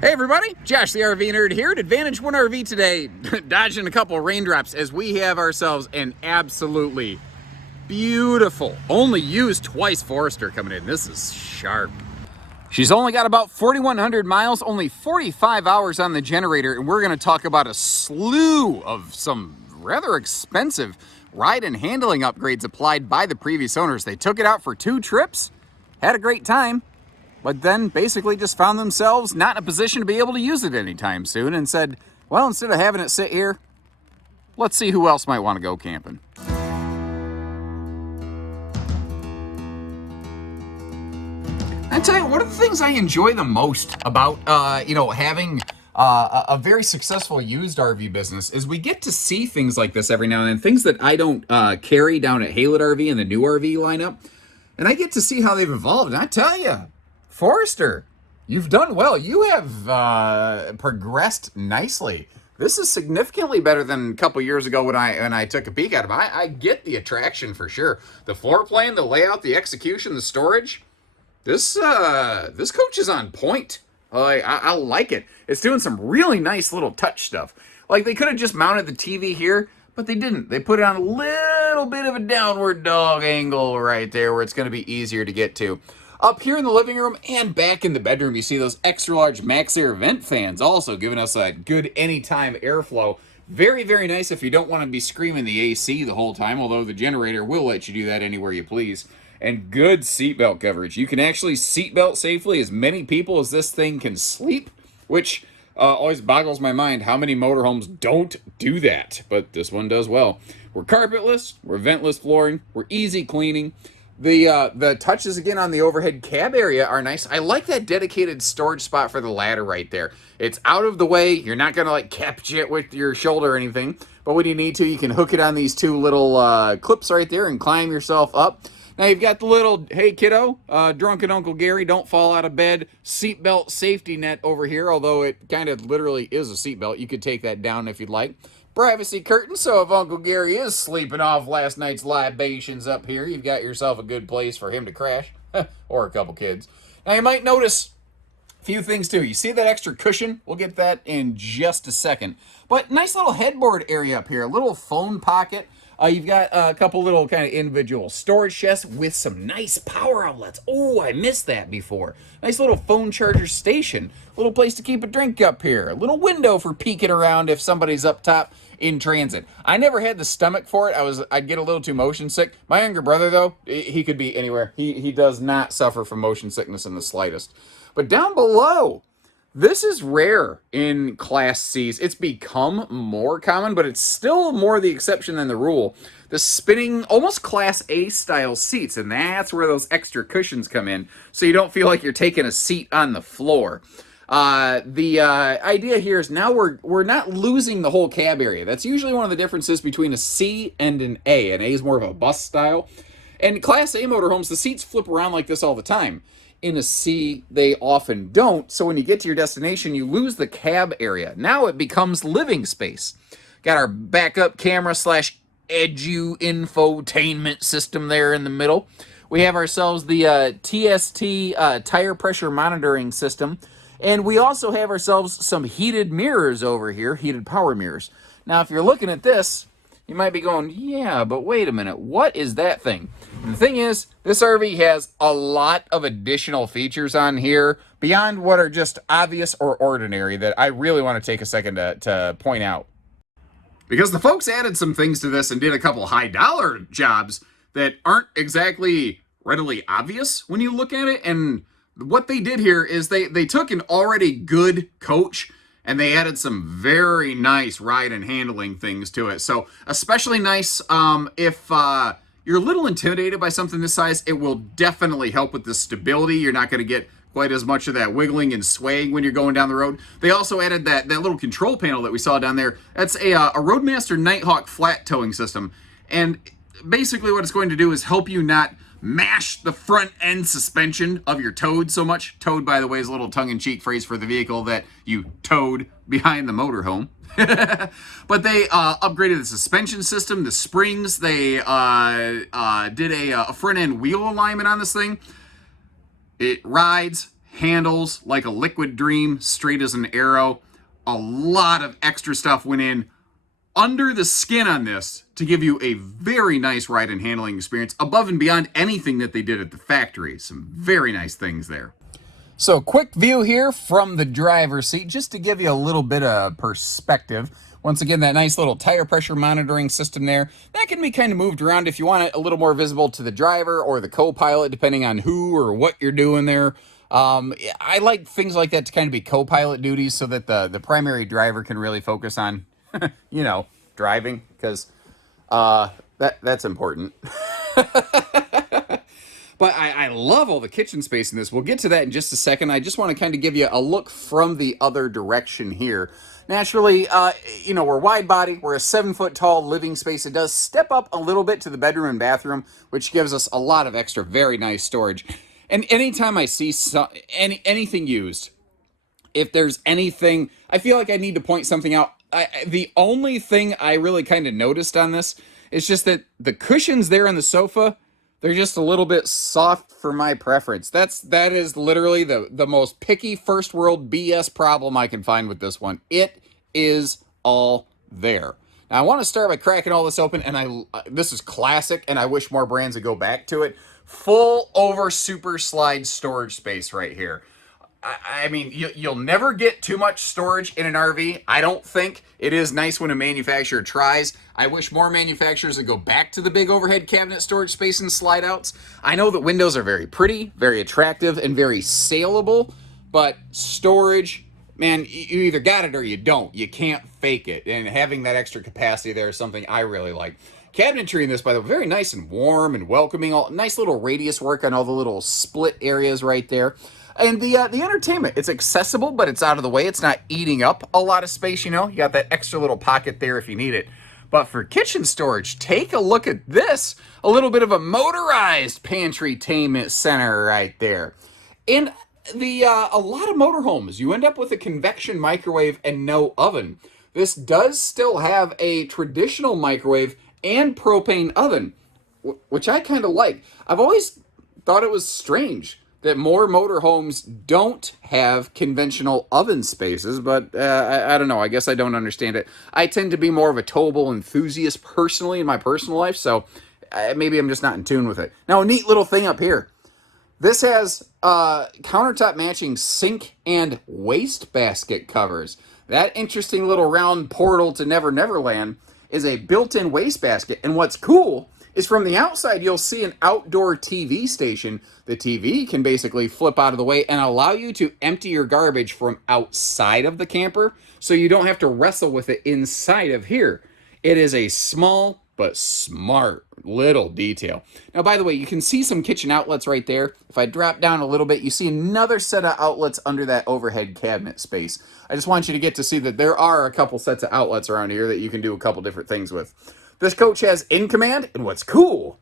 Hey everybody, Josh the RV Nerd here at Advantage One RV today, dodging a couple raindrops as we have ourselves an absolutely beautiful, only used twice Forester coming in. This is sharp. She's only got about 4,100 miles, only 45 hours on the generator, and we're going to talk about a slew of some rather expensive ride and handling upgrades applied by the previous owners. They took it out for 2 trips, had a great time, but then basically just found themselves not in a position to be able to use it anytime soon and said, well, instead of having it sit here, let's see who else might want to go camping. I tell you, one of the things I enjoy the most about, having a very successful used RV business is we get to see things like this every now and then, things that I don't carry down at Haylett RV and the new RV lineup, and I get to see how they've evolved, and I tell you, Forester, you've done well. You have progressed nicely. This is significantly better than a couple years ago when I took a peek at them. I get the attraction for sure. The floor plan, the layout, the execution, the storage. This coach is on point. I like it. It's doing some really nice little touch stuff. Like they could have just mounted the TV here, but they didn't. They put it on a little bit of a downward dog angle right there where it's going to be easier to get to. Up here in the living room and back in the bedroom, you see those extra large max air vent fans also giving us a good anytime airflow. Very, very nice if you don't want to be screaming the AC the whole time, although the generator will let you do that anywhere you please. And good seatbelt coverage. You can actually seatbelt safely as many people as this thing can sleep, which always boggles my mind how many motorhomes don't do that, but this one does well. We're carpetless, we're ventless flooring, we're easy cleaning. The touches again on the overhead cab area are nice. I like that dedicated storage spot for the ladder right there. It's out of the way. You're not going to like catch it with your shoulder or anything. But when you need to, you can hook it on these 2 little clips right there and climb yourself up. Now you've got the little, hey kiddo, drunken Uncle Gary, don't fall out of bed, seatbelt safety net over here, although it kind of literally is a seatbelt. You could take that down if you'd like. Privacy curtain, so if Uncle Gary is sleeping off last night's libations up here, you've got yourself a good place for him to crash, or a couple kids. Now you might notice a few things too. You see that extra cushion? We'll get that in just a second. But nice little headboard area up here, a little phone pocket. You've got a couple little kind of individual storage chests with some nice power outlets. Oh, I missed that before. Nice little phone charger station. Little place to keep a drink up here. A little window for peeking around if somebody's up top in transit. I never had the stomach for it. I'd get a little too motion sick. My younger brother, though, he could be anywhere. He does not suffer from motion sickness in the slightest. But down below, this is rare in Class C's. It's become more common, but it's still more the exception than the rule. The spinning, almost Class A style seats, and that's where those extra cushions come in, so you don't feel like you're taking a seat on the floor. The idea here is now we're not losing the whole cab area. That's usually one of the differences between a C and an A. An A is more of a bus style. And Class A motorhomes, the seats flip around like this all the time. In a C, they often don't. So when you get to your destination, you lose the cab area. Now it becomes living space. Got our backup camera / edu infotainment system there in the middle. We have ourselves the TST tire pressure monitoring system. And we also have ourselves some heated mirrors over here, heated power mirrors. Now, if you're looking at this, you might be going, yeah, but wait a minute, what is that thing? And the thing is, this RV has a lot of additional features on here beyond what are just obvious or ordinary that I really want to take a second to point out. Because the folks added some things to this and did a couple high-dollar jobs that aren't exactly readily obvious when you look at it. And what they did here is they took an already good coach and they added some very nice ride and handling things to it. So especially nice if you're a little intimidated by something this size, it will definitely help with the stability. You're not going to get quite as much of that wiggling and swaying when you're going down the road. They also added that little control panel that we saw down there. That's a Roadmaster Nighthawk flat towing system. And basically what it's going to do is help you not mash the front end suspension of your towed so much. Towed, by the way, is a little tongue-in-cheek phrase for the vehicle that you towed behind the motorhome. But they upgraded the suspension system, the springs. They did a front end wheel alignment on this thing. It rides, handles like a liquid dream, straight as an arrow. A lot of extra stuff went in under the skin on this to give you a very nice ride and handling experience above and beyond anything that they did at the factory. Some very nice things there. So quick view here from the driver's seat just to give you a little bit of perspective. Once again, that nice little tire pressure monitoring system there. That can be kind of moved around if you want it a little more visible to the driver or the co-pilot, depending on who or what you're doing there. I like things like that to kind of be co-pilot duties so that the primary driver can really focus on, you know, driving, because that's important. But I love all the kitchen space in this. We'll get to that in just a second. I just want to kind of give you a look from the other direction here. Naturally, you know, we're wide body. We're a 7-foot tall living space. It does step up a little bit to the bedroom and bathroom, which gives us a lot of extra very nice storage. And anytime I see anything used, if there's anything, I feel like I need to point something out. The only thing I really kind of noticed on this is just that the cushions there on the sofa, they're just a little bit soft for my preference. That is literally the most picky first world BS problem I can find with this one. It is all there. Now I want to start by cracking all this open, and this is classic, and I wish more brands would go back to it. Full over super slide storage space right here. I mean, you'll never get too much storage in an RV. I don't think. It is nice when a manufacturer tries. I wish more manufacturers would go back to the big overhead cabinet storage space and slide outs. I know that windows are very pretty, very attractive, and very saleable, but storage, man, you either got it or you don't. You can't fake it, and having that extra capacity there is something I really like. Cabinetry in this, by the way, very nice and warm and welcoming. Nice little radius work on all the little split areas right there. And the entertainment, it's accessible, but it's out of the way. It's not eating up a lot of space, you know. You got that extra little pocket there if you need it. But for kitchen storage, take a look at this. A little bit of a motorized pantry-tainment center right there. And a lot of motorhomes, you end up with a convection microwave and no oven. This does still have a traditional microwave and propane oven, which I kind of like. I've always thought it was strange that more motorhomes don't have conventional oven spaces, but I don't know. I guess I don't understand it. I tend to be more of a towable enthusiast personally in my personal life, so maybe I'm just not in tune with it. Now, a neat little thing up here. This has countertop matching sink and wastebasket covers. That interesting little round portal to Never Never Land is a built-in wastebasket, and what's cool is from the outside, you'll see an outdoor TV station. The TV can basically flip out of the way and allow you to empty your garbage from outside of the camper, so you don't have to wrestle with it inside of here. It is a small but smart little detail. Now, by the way, you can see some kitchen outlets right there. If I drop down a little bit, you see another set of outlets under that overhead cabinet space. I just want you to get to see that there are a couple sets of outlets around here that you can do a couple different things with. This coach has in command, and what's cool,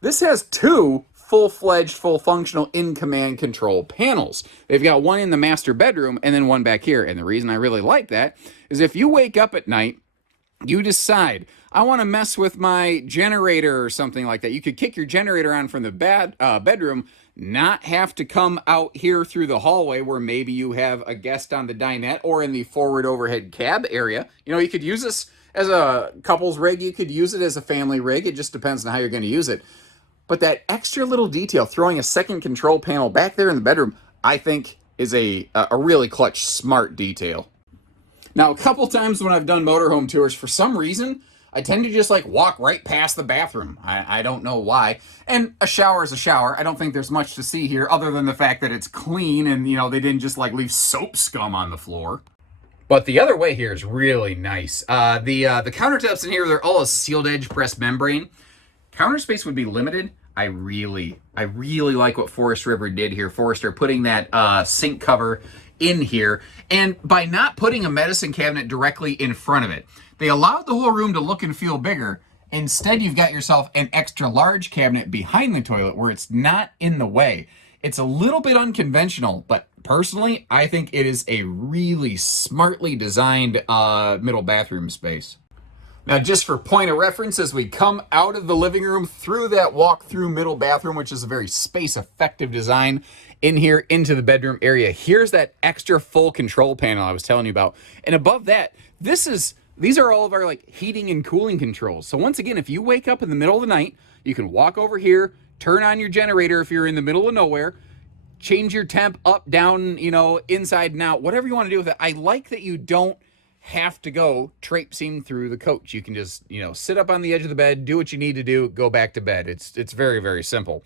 this has 2 full-fledged, full-functional in-command control panels. They've got one in the master bedroom and then one back here. And the reason I really like that is if you wake up at night, you decide, I want to mess with my generator or something like that. You could kick your generator on from the bedroom, not have to come out here through the hallway where maybe you have a guest on the dinette or in the forward overhead cab area. You know, you could use this as a couple's rig. You could use it as a family rig. It just depends on how you're going to use it. But that extra little detail, throwing a second control panel back there in the bedroom, I think is a really clutch, smart detail. Now, a couple times when I've done motorhome tours, for some reason, I tend to just like walk right past the bathroom. I don't know why. And a shower is a shower. I don't think there's much to see here other than the fact that it's clean and, you know, they didn't just like leave soap scum on the floor. But the other way here is really nice. The countertops in here, they're all a sealed edge pressed membrane. Counter space would be limited. I really like what Forest River did here. Forester putting that sink cover in here, and by not putting a medicine cabinet directly in front of it, they allowed the whole room to look and feel bigger. Instead, you've got yourself an extra large cabinet behind the toilet where it's not in the way. It's a little bit unconventional, but personally, I think it is a really smartly designed middle bathroom space. Now, just for point of reference, as we come out of the living room through that walk-through middle bathroom, which is a very space-effective design, in here into the bedroom area, here's that extra full control panel I was telling you about. And above that, these are all of our like heating and cooling controls. So once again, if you wake up in the middle of the night, you can walk over here, turn on your generator if you're in the middle of nowhere, change your temp up, down, you know, inside and out, whatever you want to do with it. I like that you don't have to go traipsing through the coach. You can just, you know, sit up on the edge of the bed, do what you need to do, go back to bed. It's very, very simple.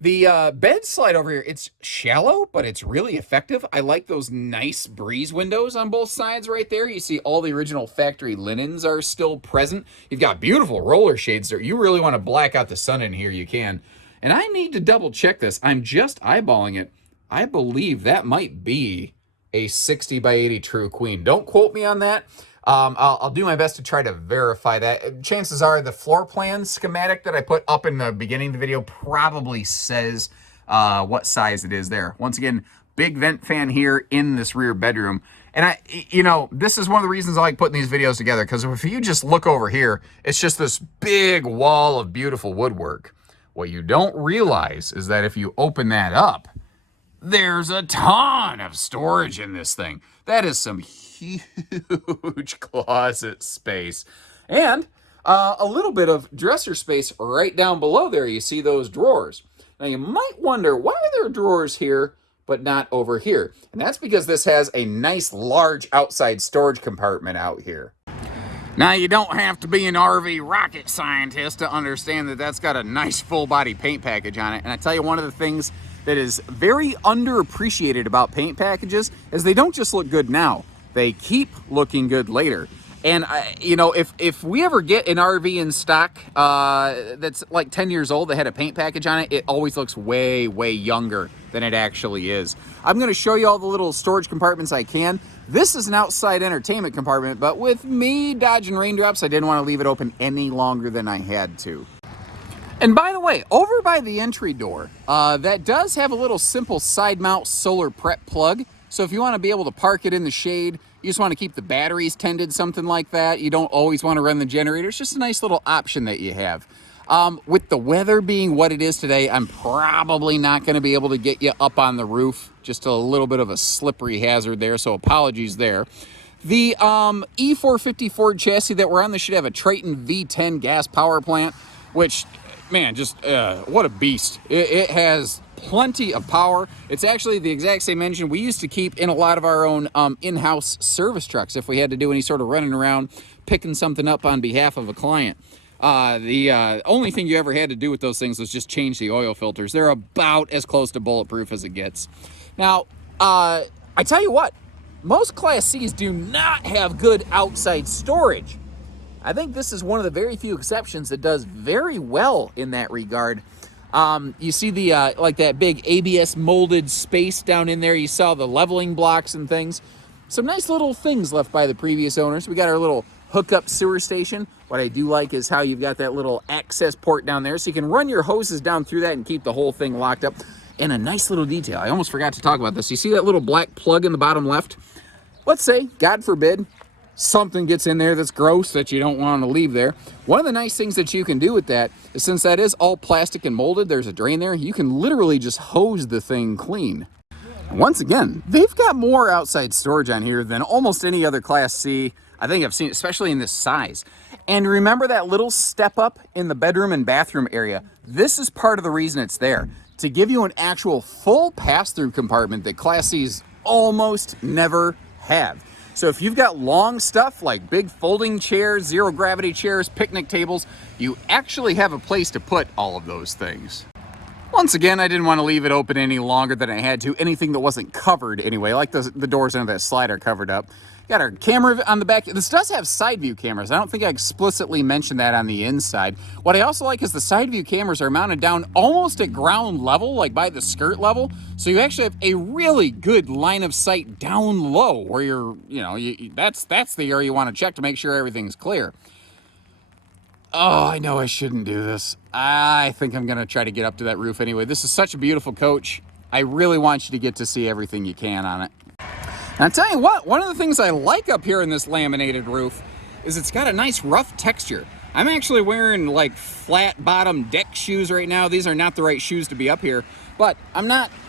The bed slide over here, it's shallow, but it's really effective. I like those nice breeze windows on both sides right there. You see all the original factory linens are still present. You've got beautiful roller shades there. You really want to black out the sun in here, you can. And I need to double check this. I'm just eyeballing it. I believe that might be a 60 by 80 true queen. Don't quote me on that. I'll do my best to try to verify that. Chances are the floor plan schematic that I put up in the beginning of the video probably says what size it is there. Once again, big vent fan here in this rear bedroom. And you know, this is one of the reasons I like putting these videos together, because if you just look over here, it's just this big wall of beautiful woodwork. What you don't realize is that if you open that up, there's a ton of storage in this thing. That is some huge closet space. And a little bit of dresser space right down below there. You see those drawers. Now you might wonder, why are there drawers here but not over here? And that's because this has a nice large outside storage compartment out here. Now, you don't have to be an RV rocket scientist to understand that that's got a nice full body paint package on it. And I tell you, one of the things that is very underappreciated about paint packages is they don't just look good now, they keep looking good later. And you know, if we ever get an RV in stock that's like 10 years old that had a paint package on it, it always looks way, way younger than it actually is. I'm going to show you all the little storage compartments I can. This is an outside entertainment compartment, but with me dodging raindrops, I didn't want to leave it open any longer than I had to. And by the way, over by the entry door, that does have a little simple side mount solar prep plug. So if you want to be able to park it in the shade, you just want to keep the batteries tended, something like that, you don't always want to run the generator, it's just a nice little option that you have. With the weather being what it is today, I'm probably not going to be able to get you up on the roof. Just a little bit of a slippery hazard there, so apologies there. The E450 Ford chassis that we're on, this should have a Triton V10 gas power plant, which, man, just what a beast. It has plenty of power. It's actually the exact same engine we used to keep in a lot of our own in-house service trucks if we had to do any sort of running around picking something up on behalf of a client. The only thing you ever had to do with those things was just change the oil filters. They're about as close to bulletproof as it gets. Now, I tell you what, most Class Cs do not have good outside storage. I think this is one of the very few exceptions that does very well in that regard. You see the like that big ABS molded space down in there. You saw the leveling blocks and things. Some nice little things left by the previous owners. We got our little hookup sewer station. What I do like is how you've got that little access port down there, so you can run your hoses down through that and keep the whole thing locked up. And a nice little detail, I almost forgot to talk about this. You see that little black plug in the bottom left? Let's say, God forbid, something gets in there that's gross that you don't want to leave there. One of the nice things that you can do with that is, since that is all plastic and molded, there's a drain there, you can literally just hose the thing clean. And once again, they've got more outside storage on here than almost any other Class C I think I've seen, especially in this size. And remember that little step up in the bedroom and bathroom area? This is part of the reason it's there, to give you an actual full pass-through compartment that Class Cs almost never have. So if you've got long stuff like big folding chairs, zero gravity chairs, picnic tables, you actually have a place to put all of those things. Once again, I didn't want to leave it open any longer than I had to. Anything that wasn't covered anyway, like the doors under that slide are covered up. Got our camera on the back. This does have side view cameras. I don't think I explicitly mentioned that on the inside. What I also like is the side view cameras are mounted down almost at ground level, like by the skirt level. So you actually have a really good line of sight down low where you're, that's the area you want to check to make sure everything's clear. Oh, I know I shouldn't do this. I think I'm going to try to get up to that roof anyway. This is such a beautiful coach. I really want you to get to see everything you can on it. And I'll tell you what, one of the things I like up here in this laminated roof is it's got a nice rough texture. I'm actually wearing like flat bottom deck shoes right now. These are not the right shoes to be up here, but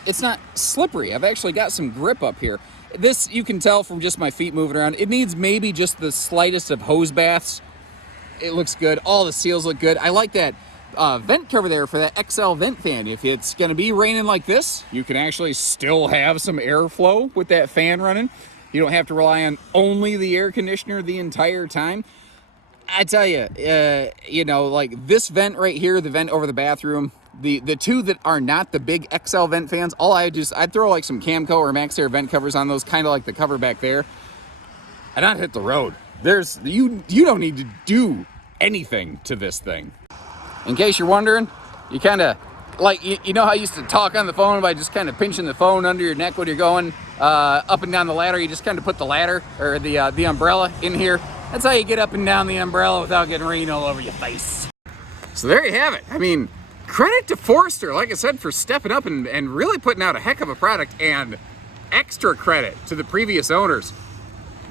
it's not slippery. I've actually got some grip up here. This, you can tell from just my feet moving around, it needs maybe just the slightest of hose baths. It looks good. All the seals look good. I like that vent cover there for that XL vent fan. If it's gonna be raining like this, you can actually still have some airflow with that fan running. You don't have to rely on only the air conditioner the entire time. I tell you, you know, like this vent right here, the vent over the bathroom, the two that are not the big XL vent fans, all I do is I'd throw like some Camco or Max Air vent covers on those, kind of like the cover back there, and I'd hit the road. You don't need to do anything to this thing. In case you're wondering, you kind of, like, you know how I used to talk on the phone by just kind of pinching the phone under your neck when you're going up and down the ladder. You just kind of put the ladder or the umbrella in here. That's how you get up and down the umbrella without getting rain all over your face. So there you have it. I mean, credit to Forester, like I said, for stepping up and really putting out a heck of a product, and extra credit to the previous owners.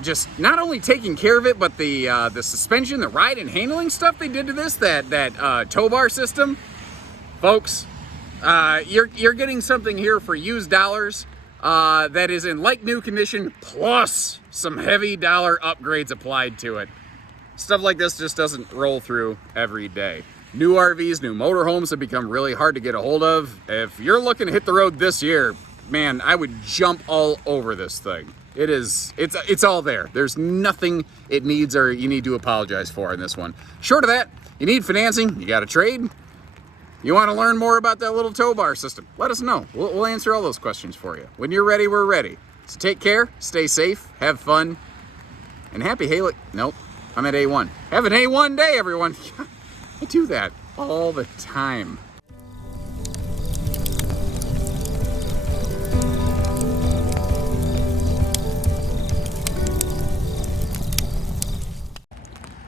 Just not only taking care of it, but the suspension, the ride and handling stuff they did to this, that tow bar system. Folks, you're getting something here for used dollars that is in like new condition, plus some heavy dollar upgrades applied to it. Stuff like this just doesn't roll through every day. New RVs, new motorhomes have become really hard to get a hold of. If you're looking to hit the road this year, man, I would jump all over this thing. It's all there. There's nothing it needs or you need to apologize for in this one. Short of that, you need financing, you got a trade, you want to learn more about that little tow bar system, let us know. We'll answer all those questions for you. When you're ready, we're ready. So take care, stay safe, have fun, and happy Haley. Nope, I'm at A1. Have an A1 day, everyone. I do that all the time.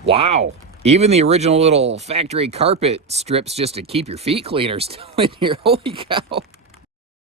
Wow. Even the original little factory carpet strips just to keep your feet clean are still in here. Holy cow.